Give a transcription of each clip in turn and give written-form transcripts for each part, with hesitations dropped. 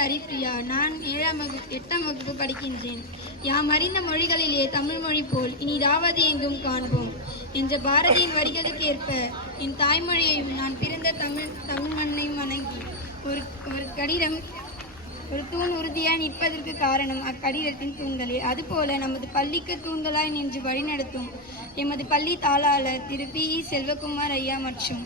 ஹரிப்ரியா. நான் 8ஆம் வகுப்பு படிக்கின்றேன். யாம் அறிந்த மொழிகளிலே தமிழ் மொழி போல் இனிதாவது எங்கும் காண்போம் என்ற பாரதியின் வரிகளுக்கு ஏற்ப என் தாய்மொழியையும் நான் பிறந்த தமிழ் மண்ணையும் வணங்கி ஒரு கடிதம் ஒரு தூண் உறுதியாய் நிற்பதற்கு காரணம் அக்கடிதத்தின் தூண்களே. அதுபோல நமது பள்ளிக்கு தூண்களாய் நின்று வழிநடத்தும் எமது பள்ளி தாளாளர் திரு P.E. செல்வகுமார் ஐயா மற்றும்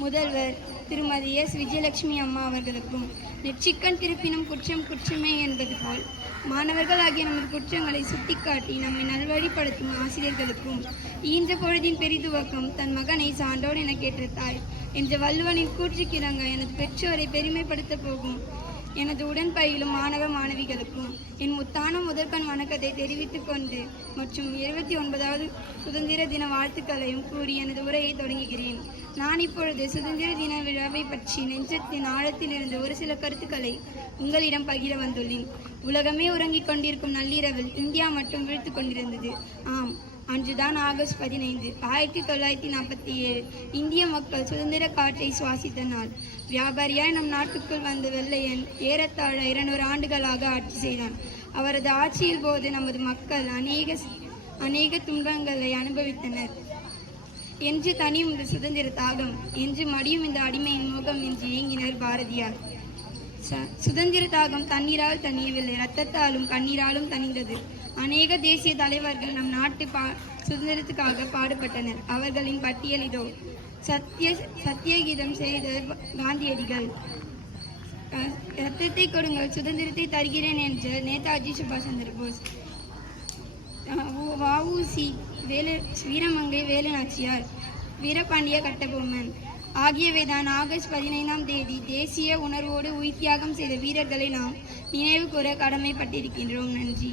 முதல்வர் திருமதி S. விஜயலட்சுமி அம்மா அவர்களுக்கும் நெற்றிக்கண் திருப்பினும் குற்றம் குற்றமே என்பது போல் மாணவர்கள் ஆகிய நமது குற்றங்களை சுட்டிக்காட்டி நம்மை நல்வழிப்படுத்தும் ஆசிரியர்களுக்கும் ஈன்ற பொழுதின் பெரிதுவக்கம் தன் மகனை சான்றோர் என கேட்ட தாய் என்ற வள்ளுவனின் கூற்றுக்கிறங்க எனது பெற்றோரை பெருமைப்படுத்த போகும் எனது உடன் பயிலும் மாணவ மாணவிகளுக்கும் என் முத்தான முதற்கண் வணக்கத்தை தெரிவித்துக் கொண்டு மற்றும் 79வது சுதந்திர தின வாழ்த்துக்களையும் கூறி எனது உரையை தொடங்குகிறேன். நான் இப்பொழுது சுதந்திர தின விழாவை பற்றி நெஞ்சத்தின் ஆழத்திலிருந்து ஒரு சில கருத்துக்களை உங்களிடம் பகிர வந்துள்ளேன். உலகமே உறங்கிக் கொண்டிருக்கும் நள்ளிரவில் இந்தியா மட்டும் விழித்து கொண்டிருந்தது. ஆம், அன்றுதான் ஆகஸ்ட் 15 1947 இந்திய மக்கள் சுதந்திர காற்றை சுவாசித்த நாள். வியாபாரியாய் நம் நாட்டுக்குள் வந்த வெள்ளையன் ஏறத்தாழ 200 ஆண்டுகளாக ஆட்சி செய்தான். அவரது ஆட்சியில் போது நமது மக்கள் அநேக துன்பங்களை அனுபவித்தனர். என்று தனியும் இந்த சுதந்திர தாகம், என்று மடியும் இந்த அடிமையின் முகம் என்று ஏங்கினர் பாரதியார். சுதந்திர தாகம் தண்ணீரால் தணியவில்லை, இரத்தத்தாலும் கண்ணீராலும் தணிந்தது. அநேக தேசிய தலைவர்கள் நம் நாட்டு சுதந்திரத்துக்காக பாடுபட்டனர். அவர்களின் பட்டியல் இதோ. சத்தியகீதம் செய்த காந்தியடிகள், இரத்தத்தை கொடுங்கள் சுதந்திரத்தை தருகிறேன் என்ற நேதாஜி சுபாஷ் சந்திர போஸ், வ.உ.சி. வீரமங்கை வேலுநாச்சியார், வீரபாண்டிய கட்டபொம்மன் ஆகியவைதான் ஆகஸ்ட் 15ஆம் தேதி தேசிய உணர்வோடு உயிர் தியாகம் செய்த வீரர்களை நாம் நினைவு கூற கடமைப்பட்டிருக்கின்றோம். நன்றி.